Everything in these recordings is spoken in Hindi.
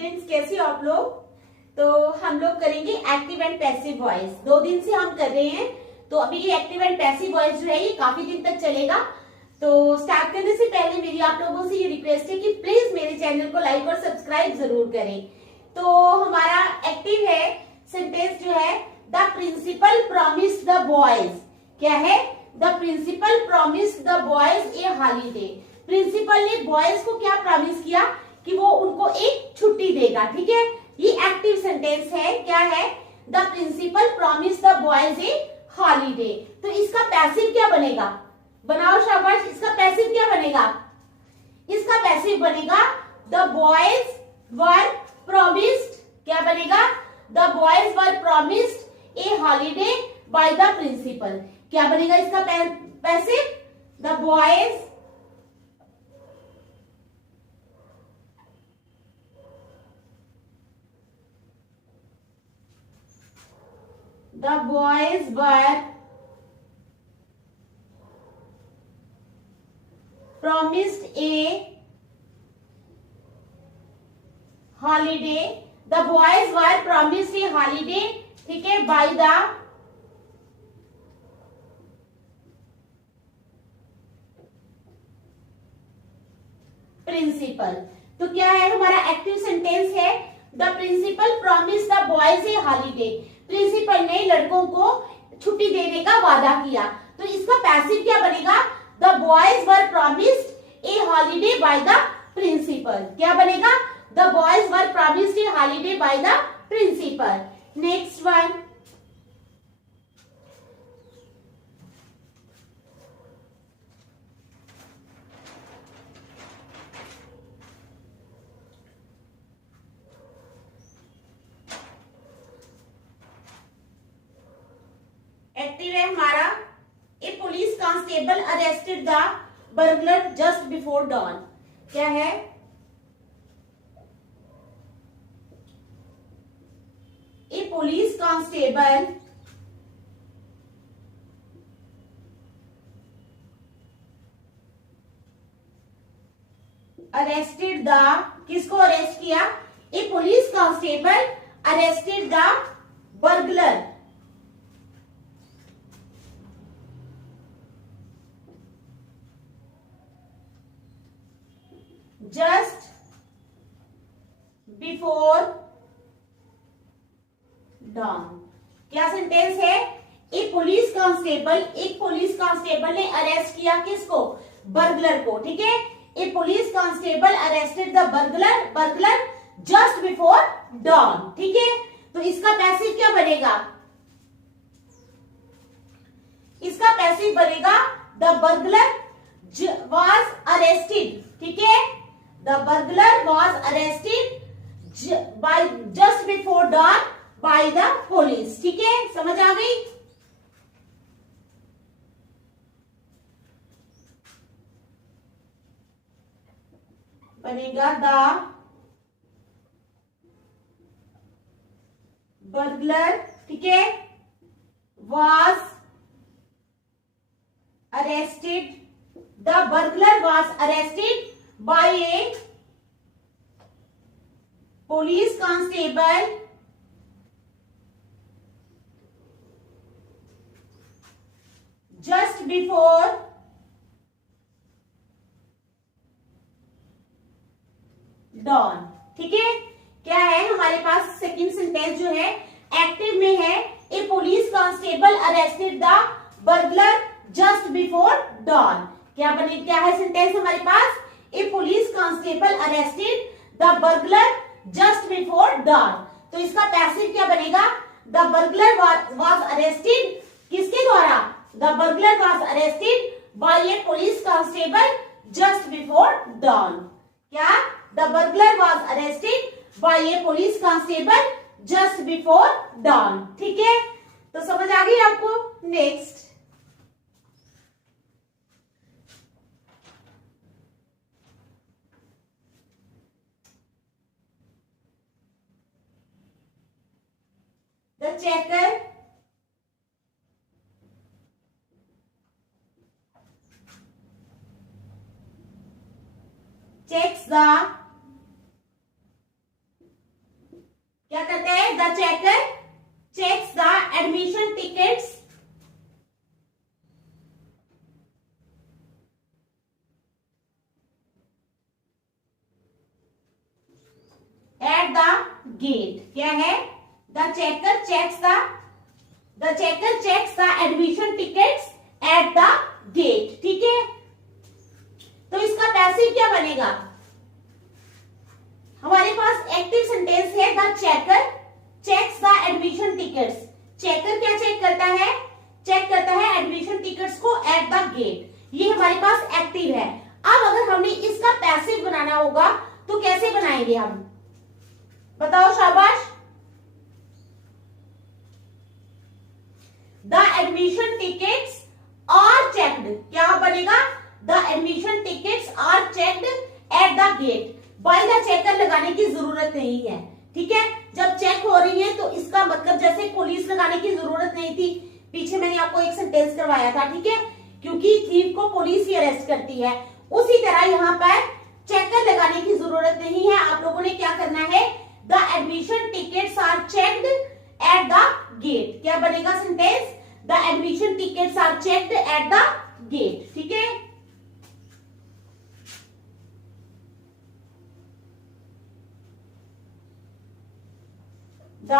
स्टूडेंट्स, कैसे हो आप लोग। तो हम लोग करेंगे एक्टिव एंड पैसिव वॉइस। 2 दिन से हम कर रहे हैं। तो अभी ये एक्टिव एंड पैसिव वॉइस जो है ये काफी दिन तक चलेगा। तो स्टार्ट करने से पहले मेरी आप लोगों से ये रिक्वेस्ट है कि प्लीज मेरे चैनल को लाइक और सब्सक्राइब जरूर करें। तो हमारा एक्टिव है सेंटेंस जो है, the principal promise the boys. क्या है? The principal promise the boys a holiday. Principal ने बॉयज को क्या प्रॉमिस किया कि वो उनको एक छुट्टी देगा। ठीक है, ये एक्टिव सेंटेंस है। क्या है? The principal promise the boys a holiday. तो इसका पैसिव क्या बनेगा? बनाओ शाबाश। इसका पैसिव क्या बनेगा? इसका पैसिव बनेगा द बॉयज वर प्रॉमिस्ड। क्या बनेगा? The boys were promised a holiday by the principal. क्या बनेगा इसका passive? The boys were promised a holiday. The boys were promised a holiday, ठीक है, by the प्रिंसिपल। तो क्या है हमारा एक्टिव सेंटेंस है, the principal promise the boys a holiday. Principal ने लड़कों को छुट्टी देने का वादा किया। तो इसका पैसिव क्या बनेगा? The boys were promised a holiday by the principal. क्या बनेगा? The boys were promised a holiday by the principal. Next one, active है हमारा, a police constable arrested the burglar just before dawn. क्या है? A police constable arrested the, किसको अरेस्ट किया? A police constable arrested the burglar just before dawn. क्या सेंटेंस है? एक पुलिस कांस्टेबल ने अरेस्ट किया किसको? बर्गलर को। ठीक है, a police constable arrested the burglar just before dawn. ठीक है, तो इसका पैसिव क्या बनेगा? इसका पैसिव बनेगा द बर्गलर वाज अरेस्टेड। ठीक है, the burglar was arrested by just before dawn by the police। ठीक है, समझ आ गई? बनेगा द burglar, ठीक है, was arrested, the burglar was arrested by a police constable just before dawn। ठीक है, क्या है हमारे पास सेकंड सेंटेंस जो है एक्टिव में है, a police constable arrested the burglar just before dawn. क्या है सेंटेंस हमारे पास? A police constable arrested the burglar just before dawn. तो इसका पैसिव क्या बनेगा? द बर्गलर वाज अरेस्टेड, किसके द्वारा? The burglar was arrested by a police constable just before dawn. क्या? The burglar was arrested by a police constable just before dawn. ठीक है, तो समझ आ गई आपको? Next, the checker checks the क्या करता है? The checker checks the admission tickets at the gate. क्या है? The checker checks the admission tickets at the gate. ठीक है, तो इसका पैसिव क्या बनेगा? हमारे पास एक्टिव सेंटेंस है the checker checks the admission tickets. Checker क्या चेक करता है? चेक करता है एडमिशन टिकट्स को एट द गेट। ये हमारे पास एक्टिव है। अब अगर हमने इसका पैसिव बनाना होगा तो कैसे बनाएंगे हम? बताओ शाबाश। The admission tickets are checked. क्या बनेगा? The admission tickets are checked at the gate. By the checker लगाने की जरूरत नहीं है। ठीक है, जब चेक हो रही है तो इसका मतलब जैसे पुलिस लगाने की जरूरत नहीं थी। पीछे मैंने आपको एक सेंटेंस करवाया था, ठीक है, क्योंकि थीफ को पुलिस ही अरेस्ट करती है। उसी तरह यहाँ पर चेकर लगाने की जरूरत नहीं है। आप लोगों ने क्या करना है? The admission tickets are checked at the gate. क्या बनेगा sentence? The admission tickets are checked at the gate. ठीक है, the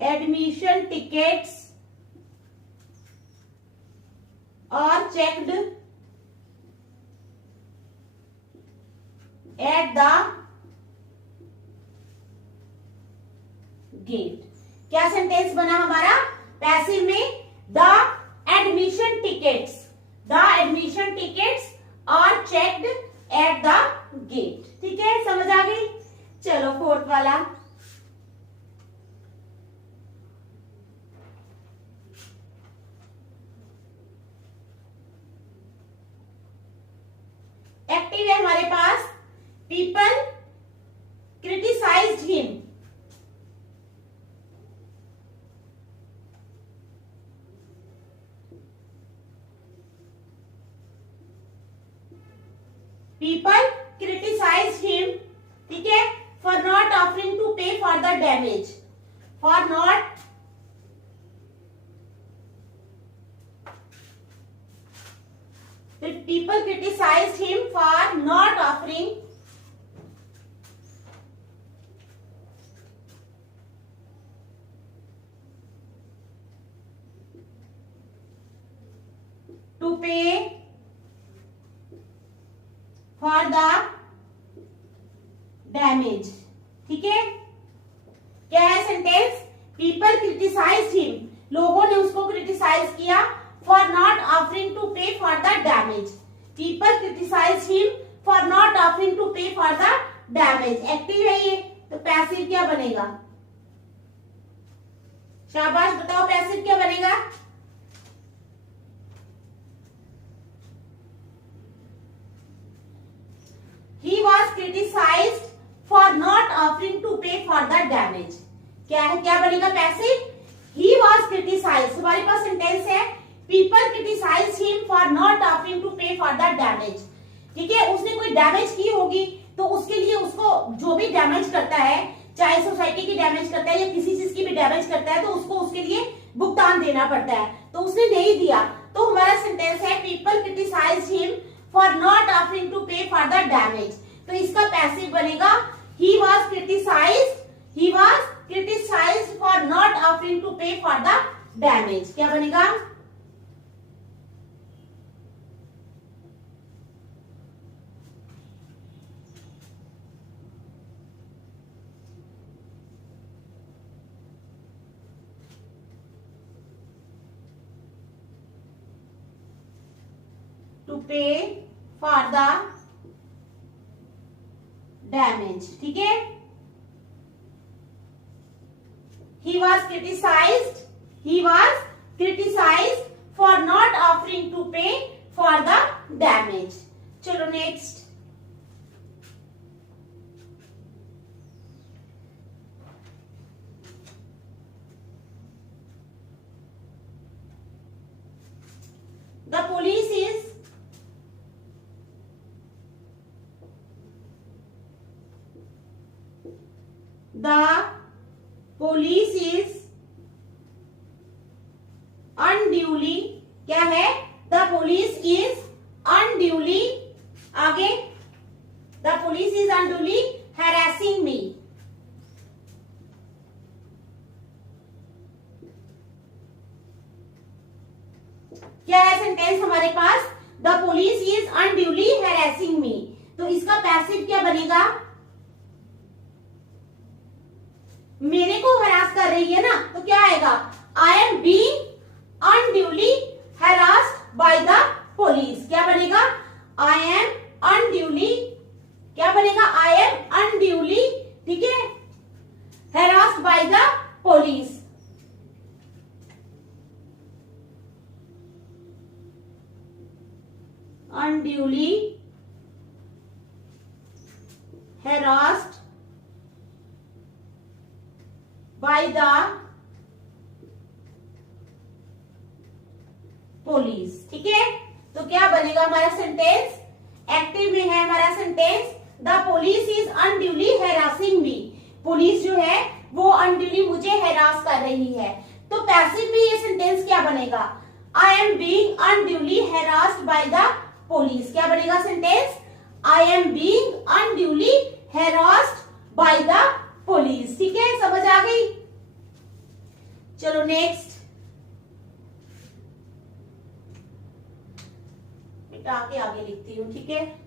admission tickets are checked at the gate. क्या सेंटेंस बना हमारा पैसिव में? The admission tickets are checked at the gate. ठीक है, समझ आ गई? चलो फोर्थ वाला। एक्टिव है हमारे पास people criticised him. People criticized him, ठीक है, for not offering to pay for the damage. For not people criticized him for not offering to pay for the damage. ठीक है, क्या है सेंटेंस? पीपल क्रिटिसाइज्ड हिम, लोगों ने उसको क्रिटिसाइज किया for not offering to pay for the damage. People criticised him for not offering to pay for the damage. Active है ये, तो पैसिव क्या बनेगा? शाबाश, बताओ पैसिव क्या बनेगा? He was criticized for not offering to pay for the damage. क्या है? क्या बनेगा पैसिव? He was criticized। हमारे पास सेंटेंस है people criticized him for not offering to pay for the damage। ठीक है, उसने कोई डैमेज की होगी तो उसके लिए उसको जो भी डैमेज करता है, चाहे सोसाइटी की डैमेज करता है या किसी चीज की भी डैमेज करता है, तो उसको उसके लिए भुगतान देना पड़ता है। तो उसने नहीं दिया, तो हमारा सेंटेंस है people criticized him for not offering to pay for the damage। तो इसका पैसिव बनेगा he was criticized for not offering to pay for the damage। क्या बनेगा? to pay for the damage। ठीक है, he was criticized for not offering to pay for the damage। चलो next. The police is unduly, क्या है, द पुलिस इज अनड्यूली, आगे, the police is unduly harassing me. क्या है सेंटेंस हमारे पास, the police is unduly harassing me. तो इसका पैसिव क्या बनेगा, मेरे को हरास कर रही है ना, तो क्या आएगा, आई am being unduly harassed bye the police. क्या बनेगा, आई एम अनड्यूली, क्या बनेगा, आई एम अनड्यूली, ठीक है, harassed bye the police. Unduly harassed by the police, ठीक है। तो क्या बनेगा हमारा सेंटेंस, एक्टिव में है हमारा sentence, the police is unduly harassing me, police जो है वो अनड्यूली मुझे हैरास कर रही है। तो पैसिव में ये सेंटेंस क्या बनेगा, I am being unduly harassed by the police. क्या बनेगा sentence, I am being unduly harassed by the police, ठीक है, समझ आ गई। चलो नेक्स्ट, मिटा के आगे लिखती हूँ, ठीक है।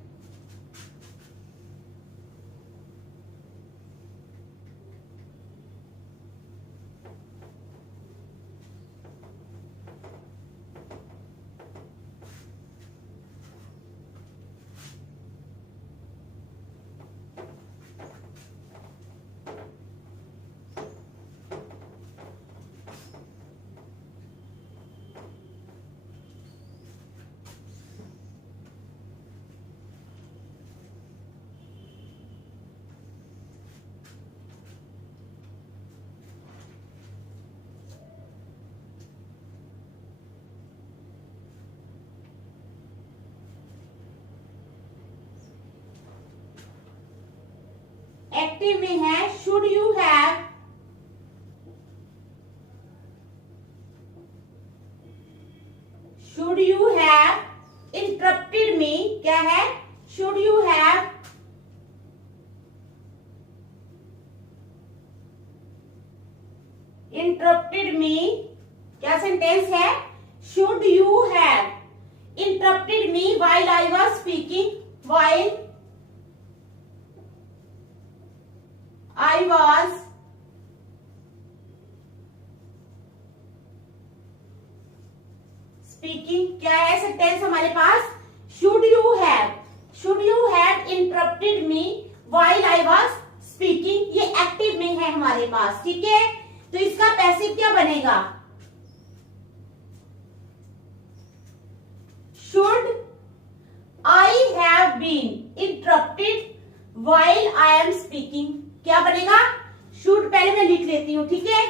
एक्टिव में है, should you have, should you have interrupted me, क्या है, should you have interrupted me, क्या सेंटेंस है, should you have interrupted me while I was speaking, while I was speaking, क्या है सेंटेंस हमारे पास, should you have interrupted me while I was speaking, ये एक्टिव में है हमारे पास, ठीक है। तो इसका पैसिव क्या बनेगा, should I have been interrupted while I am speaking, क्या बनेगा, शुड पहले मैं लिख लेती हूं, ठीक है।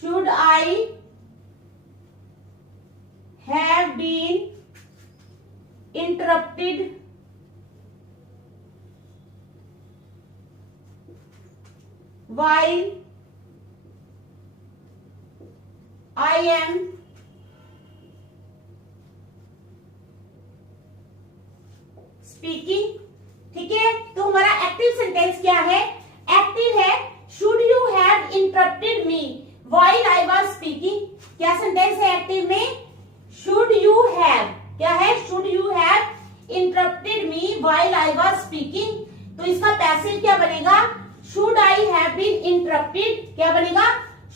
Should I have been interrupted while I am speaking, ठीक है। तो हमारा एक्टिव सेंटेंस क्या है, एक्टिव है, should you have interrupted me while I was speaking, क्या सेंटेंस है एक्टिव में, शुड यू हैव, क्या है, should you have interrupted me while I was speaking. तो इसका पैसिव क्या बनेगा, should I have been interrupted, क्या बनेगा,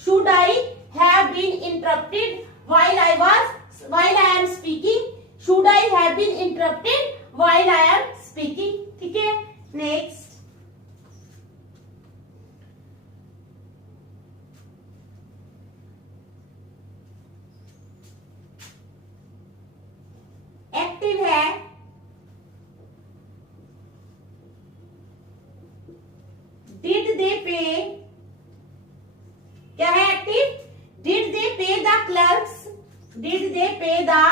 should I have been interrupted while I am speaking, should I have been interrupted while I am speaking, ठीक है। नेक्स्ट, एक्टिव है, did they pay, क्या है active, did they pay the clerks, did they pay the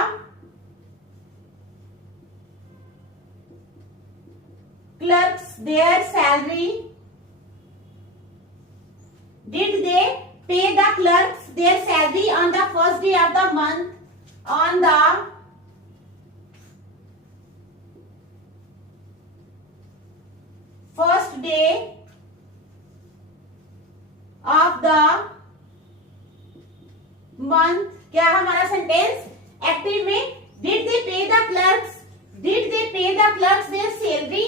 clerks their salary? Did they pay the clerks their salary on the first day of the month? On the first day of the month. क्या हमारा सेंटेंस एक्टिव में? Did they pay the clerks? Did they pay the clerks their salary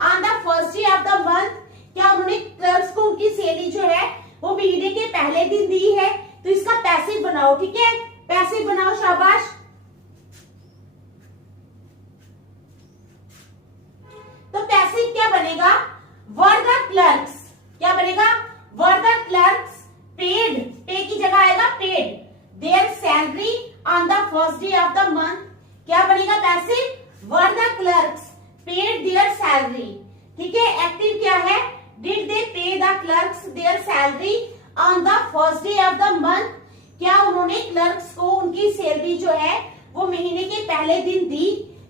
on the first day of the month? क्या उन्होंने क्लर्क्स को उनकी सैलरी जो है वो महीने के पहले दिन दी है? तो इसका पैसिव बनाओ, ठीक है, पैसिव बनाओ, शाबाश। तो पैसिव क्या बनेगा? वर द क्लर्क्स, क्या बनेगा? वर द क्लर्क्स पेड, पे की जगह आएगा paid, there salary on the first day of the month. क्या बनेगा passive? Were the clerks paid there salary, ठीक है। एक्टिव क्या है? डिड दे पे the clerks there salary on the first day of the month? क्या उन्होंने क्लर्क्स को उनकी सैलरी जो है वो महीने के पहले दिन दी?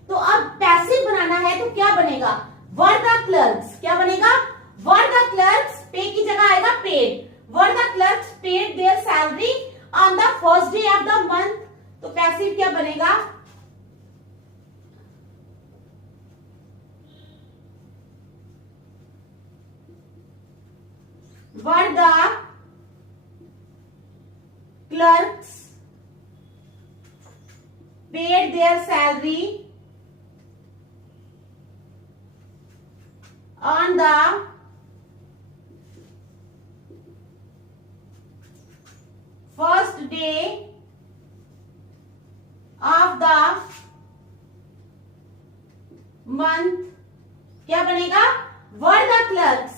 तो अब पैसिव बनाना है तो क्या बनेगा? वर द क्लर्क्स, क्या बनेगा? वर द क्लर्क्स, पे की जगह आएगा paid, were the clerks paid there salary on the first day of the month. तो पैसिव क्या बनेगा? Were the clerks paid there salary on the first day of the month। क्या बनेगा? वर द क्लर्क्स,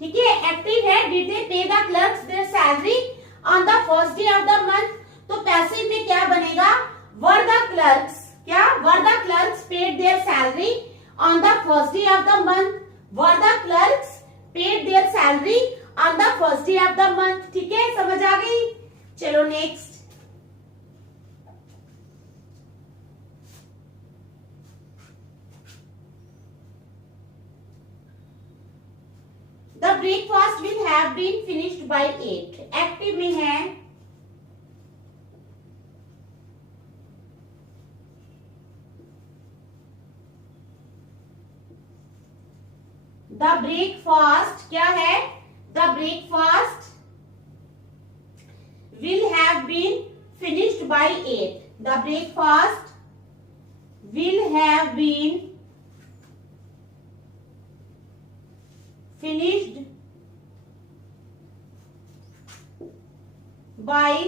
ठीक है, एक्टिव है। डिड दे पे the clerks there salary on the first day of the month. तो पैसिव में क्या बनेगा? वर द क्लर्क्स, क्या? Were the clerks paid there salary on the first day of the month. Were the clerks paid their salary on the first day of the month? ठीक है, समझ आ गई? चलो next. The breakfast will have been finished by 8। Active में है द ब्रेकफास्ट, क्या है? The breakfast will have been finished by 8। The breakfast will have been finished by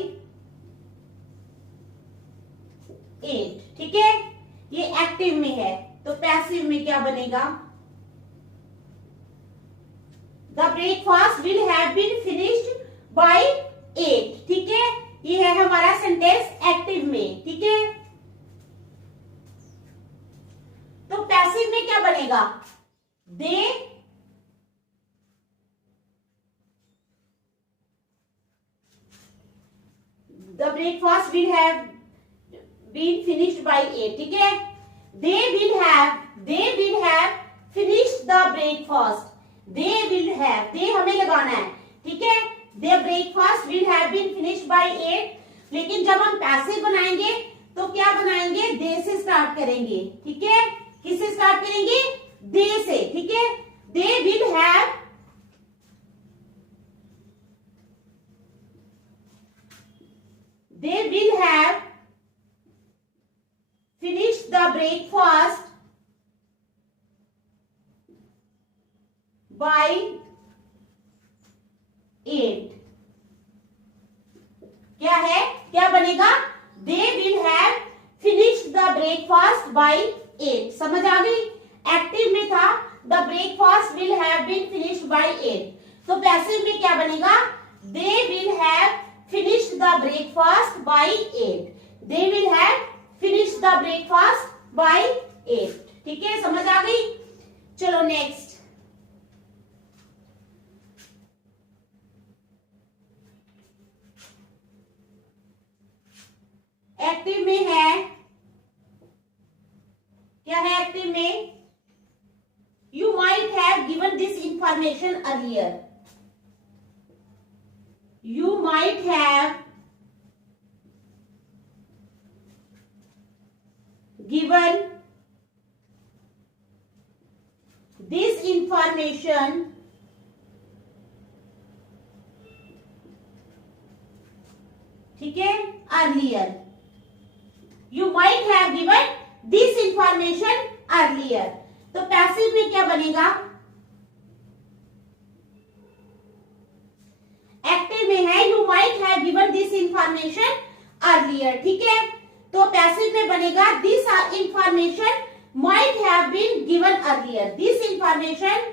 8, ठीक है, ये एक्टिव में है। तो पैसिव में क्या बनेगा? The breakfast will have been finished by 8, ठीक है, ये है हमारा सेंटेंस एक्टिव में, ठीक है। तो पैसिव में क्या बनेगा? दे the breakfast will have been finished by 8, ठीक है। they will have finished the breakfast। they will have, they हमें लगाना है, ठीक है। their breakfast will have been finished by 8। लेकिन जब हम पैसिव बनाएंगे तो क्या बनाएंगे? दे से स्टार्ट करेंगे, ठीक है। किससे स्टार्ट करेंगे? दे से, ठीक है। they will have finished the breakfast by 8। क्या है? क्या बनेगा? they will have finished the breakfast by 8। समझ आ गई? एक्टिव में था the breakfast will have been finished by 8। तो पैसिव में क्या बनेगा? they will have finished the breakfast by 8। they will have finished the breakfast by 8, ठीक है, समझ आ गई? चलो नेक्स्ट। एक्टिव में है, क्या है एक्टिव में? You might information earlier. You might have given this information ठीक है earlier. You might have given this information earlier. तो पैसिव में क्या बनेगा? एक्टिव में है you might have given this information earlier. ठीक है, तो पैसिव में बनेगा this information might have been given earlier. This information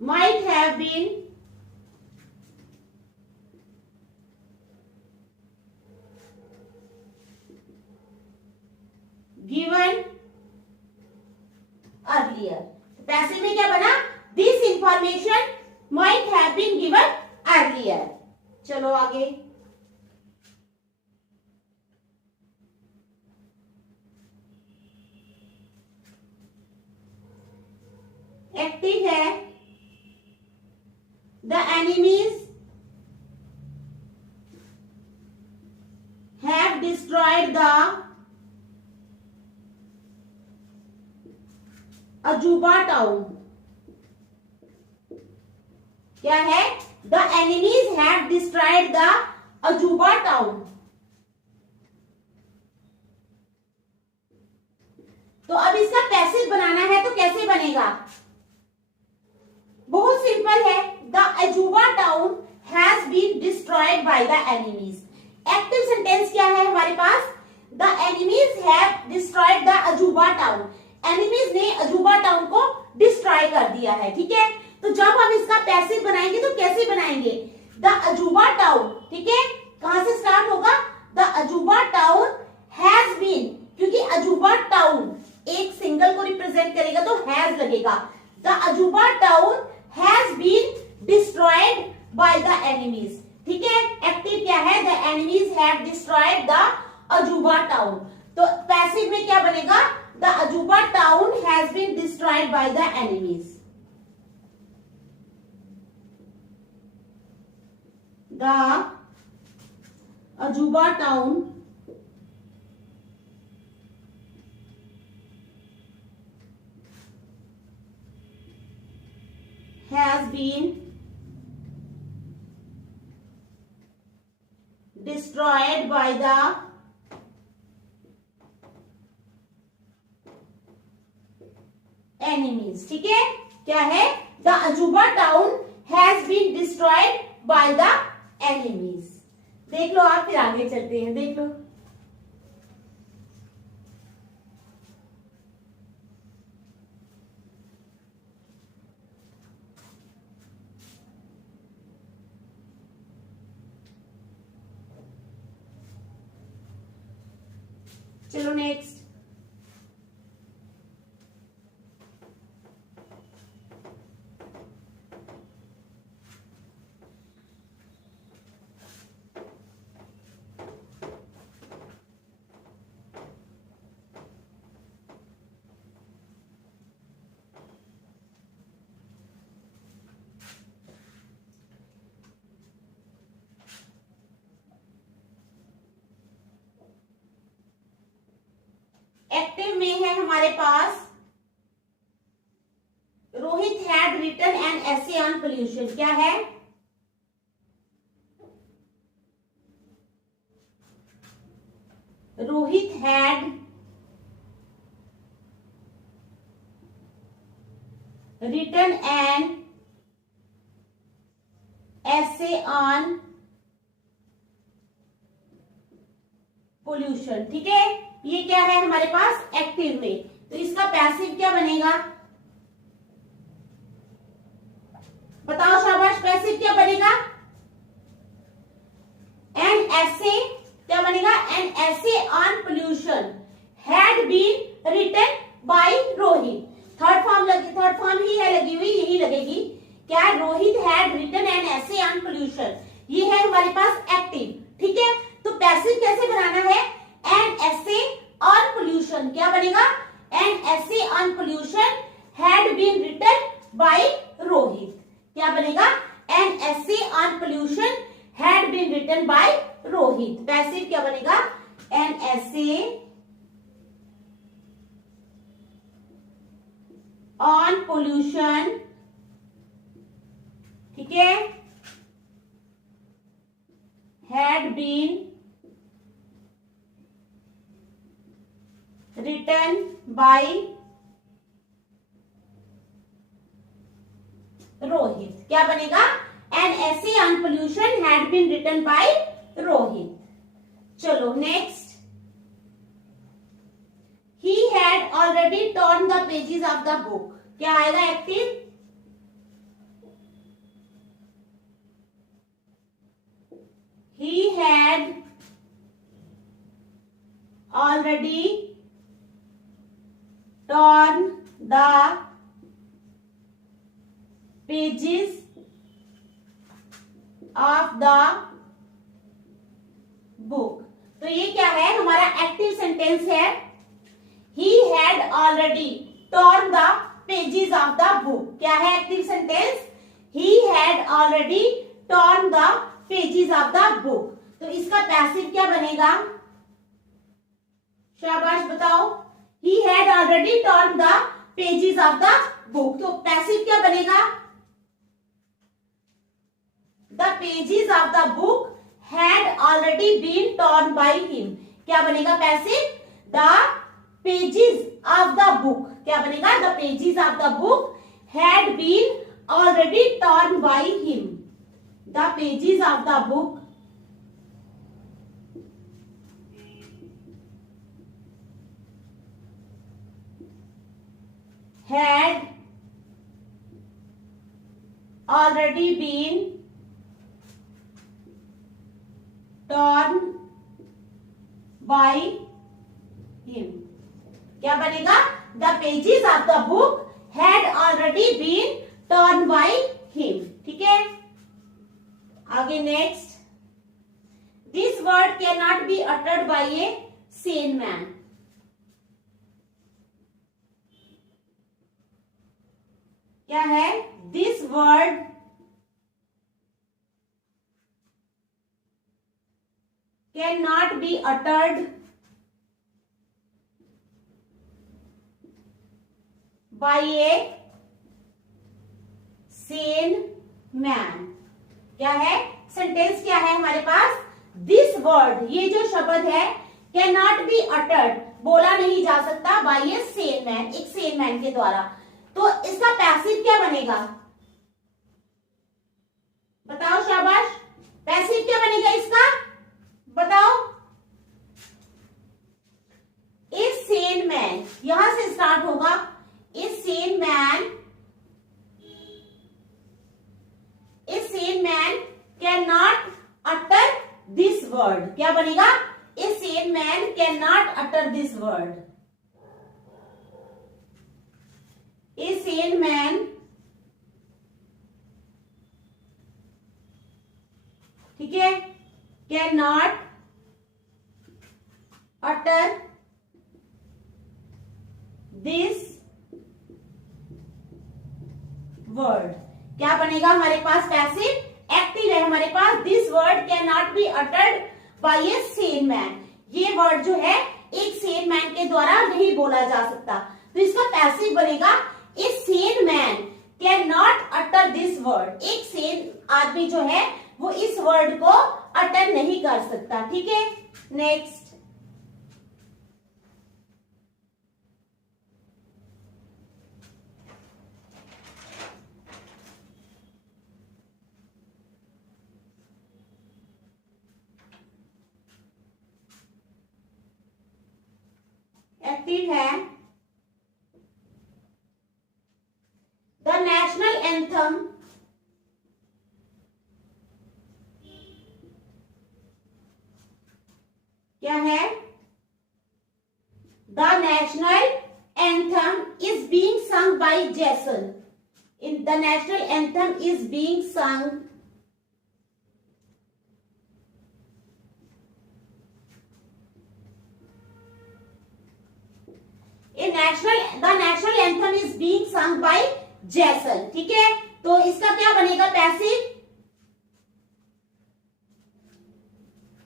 might have been given earlier. Passive में क्या बना? This information might have been given earlier. चलो आगे. एक्टिव है the enemies have destroyed the अजूबा टाउन. क्या है? The enemies have destroyed the अजूबा टाउन. तो अब इसका पैसिव बनाना है तो कैसे बनेगा? बहुत सिंपल है. The अजूबा town has been destroyed by the enemies. Active sentence क्या है हमारे पास? The enemies have destroyed the अजूबा टाउन. एनिमीज ने अजूबा टाउन को डिस्ट्रॉय कर दिया है. ठीक है, तो जब हम इसका पैसिव बनाएंगे तो कैसे बनाएंगे? The Ajooba town. ठीक है, कहां से स्टार्ट होगा? The Ajooba town has been, क्योंकि अजूबा टाउन एक सिंगल को रिप्रेजेंट करेगा तो हैज लगेगा. The Ajooba town has been destroyed by the enemies. ठीक है, एक्टिव क्या है? The enemies have destroyed the Ajooba town. तो पैसिव में क्या बनेगा? The Ajooba town has been destroyed by the enemies. The Ajooba town has been destroyed by the enemies. ठीक है, क्या है? The अजूबा town has been destroyed by the enemies. देख लो आप, फिर आगे चलते हैं. देख लो. चलो नेक्स्ट. एक्टिव में है हमारे पास Rohit had written an essay on pollution. क्या है? Rohit had written an essay on pollution. ठीक है, ये क्या है हमारे पास? एक्टिव में. तो इसका पैसिव क्या बनेगा? बताओ शाबाश. पैसिव क्या बनेगा? एन एसे क्या बनेगा? An essay on pollution had been written by Rohit. Third form ही है लगी हुई, यही लगेगी. क्या? Rohit had written an essay on pollution. ये है हमारे पास एक्टिव. ठीक है, तो पैसिव कैसे बनाना है, एन एसे ऑन पोल्यूशन, क्या बनेगा, an essay on pollution had been written by Rohit, क्या बनेगा, an essay on pollution had been written by Rohit. Passive क्या बनेगा, एन एसे ऑन पोल्यूशन, ठीक है, had been written by Rohit, क्या बनेगा, an essay on pollution had been written by Rohit. चलो next, he had already turn the pages of the book, क्या आएगा active, he had already torn the pages of the book। तो ये क्या है, हमारा एक्टिव सेंटेंस है, he had already torn the pages of the book, क्या है active sentence, he had already torn the pages of the book. तो इसका पैसिव क्या बनेगा, शाबाश बताओ, he had already turn the pages of the book, तो पैसिव क्या बनेगा, the pages of the book had already been torn by him, क्या बनेगा passive, the pages of the book, क्या बनेगा, the pages of the book had been already torn by him, the pages of the book had already been torn by him, क्या बनेगा, the pages of the book had already been torn by him, ठीक है। आगे next, this word can not be uttered by a sane man, क्या है, this word can not be uttered by a sane man, क्या है, सेंटेंस क्या है हमारे पास, दिस वर्ड, ये जो शब्द है, कैन नॉट बी अटर्ड, बोला नहीं जा सकता, बाय ए सेन मैन, एक सेन मैन के द्वारा। तो इसका पैसिव क्या बनेगा, बताओ शाबाश, पैसिव क्या बनेगा इसका, बताओ, ए सेन मैन, यहां से स्टार्ट होगा, a sane man, a sane man cannot utter this word, क्या बनेगा, a sane man cannot utter this word, a sane man ठीक है, cannot utter this word, क्या बनेगा हमारे पास पैसिव, एक्टिव है हमारे पास, this word can not be uttered by a sane man, ये वर्ड जो है एक सेन मैन के द्वारा नहीं बोला जा सकता, तो इसका पैसिव बनेगा, a sane man can not utter this word, एक सेन आदमी जो है वो इस वर्ड को अटर नहीं कर सकता, ठीक है। नेक्स्ट, एक्टिव है, द नेशनल एंथम क्या है, the national anthem is being sung by Jason, in the national anthem is being sung the national anthem is being sung by Jason. ठीक है, तो इसका क्या बनेगा पैसिव,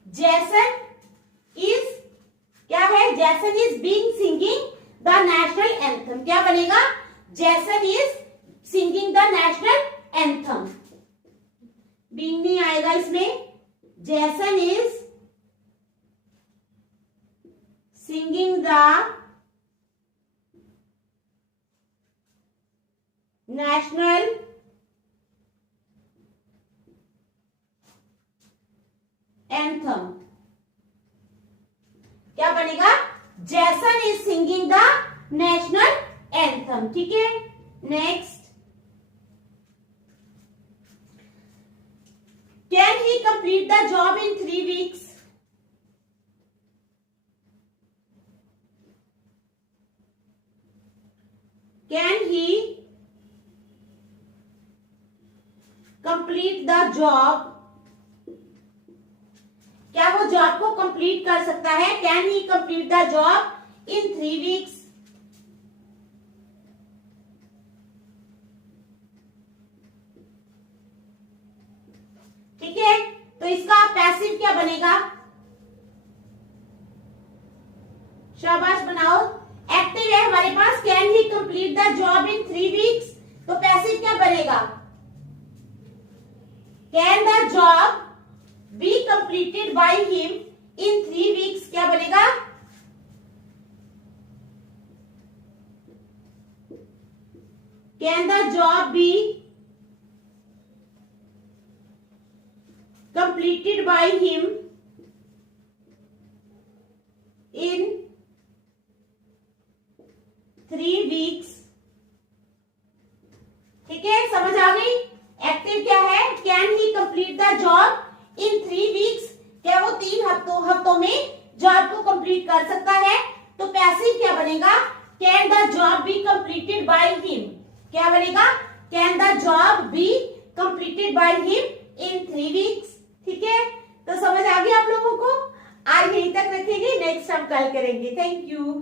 जैसन इज क्या है, जैसन is being singing the national anthem. क्या बनेगा, जैसन is singing the national anthem. Being नहीं आएगा इसमें, जैसन is singing the national anthem. क्या बनेगा, जैसन is singing the national anthem. ठीक है, next, can he complete the job in 3 weeks? Can he complete the job, क्या वो जॉब को कंप्लीट कर सकता है? Can he complete the job in 3 weeks? ठीक है, तो इसका पैसिव क्या बनेगा, शाबाश बनाओ। एक्टिव है हमारे पास, can he complete the job in 3 weeks, तो पैसिव क्या बनेगा, can the job be completed by him in 3 weeks। क्या बनेगा, can the job be completed by him in 3 weeks। ठीक है, समझ आ गई। एक्टिव क्या है, can he complete the job in 3 weeks, क्या वो 3 हफ्तों में जॉब को कंप्लीट कर सकता है? तो पैसिव क्या बनेगा, can the job be completed by him. क्या बनेगा, can the job be completed by him in 3 weeks। ठीक है, तो समझ आ गया आप लोगों को। आज यहीं तक रखेंगे, नेक्स्ट हम कल करेंगे। Thank you.